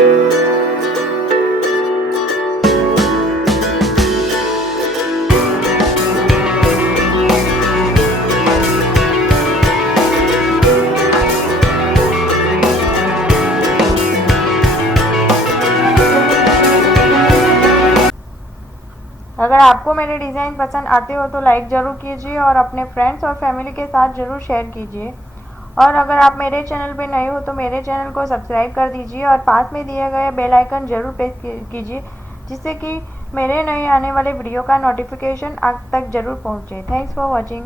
अगर आपको मेरे डिज़ाइन पसंद आते हो तो लाइक ज़रूर कीजिए और अपने फ्रेंड्स और फैमिली के साथ ज़रूर शेयर कीजिए। और अगर आप मेरे चैनल पे नए हो तो मेरे चैनल को सब्सक्राइब कर दीजिए और पास में दिए गए बेल आइकन ज़रूर प्रेस कीजिए, जिससे कि मेरे नए आने वाले वीडियो का नोटिफिकेशन आप तक ज़रूर पहुँचे। Thanks for watching.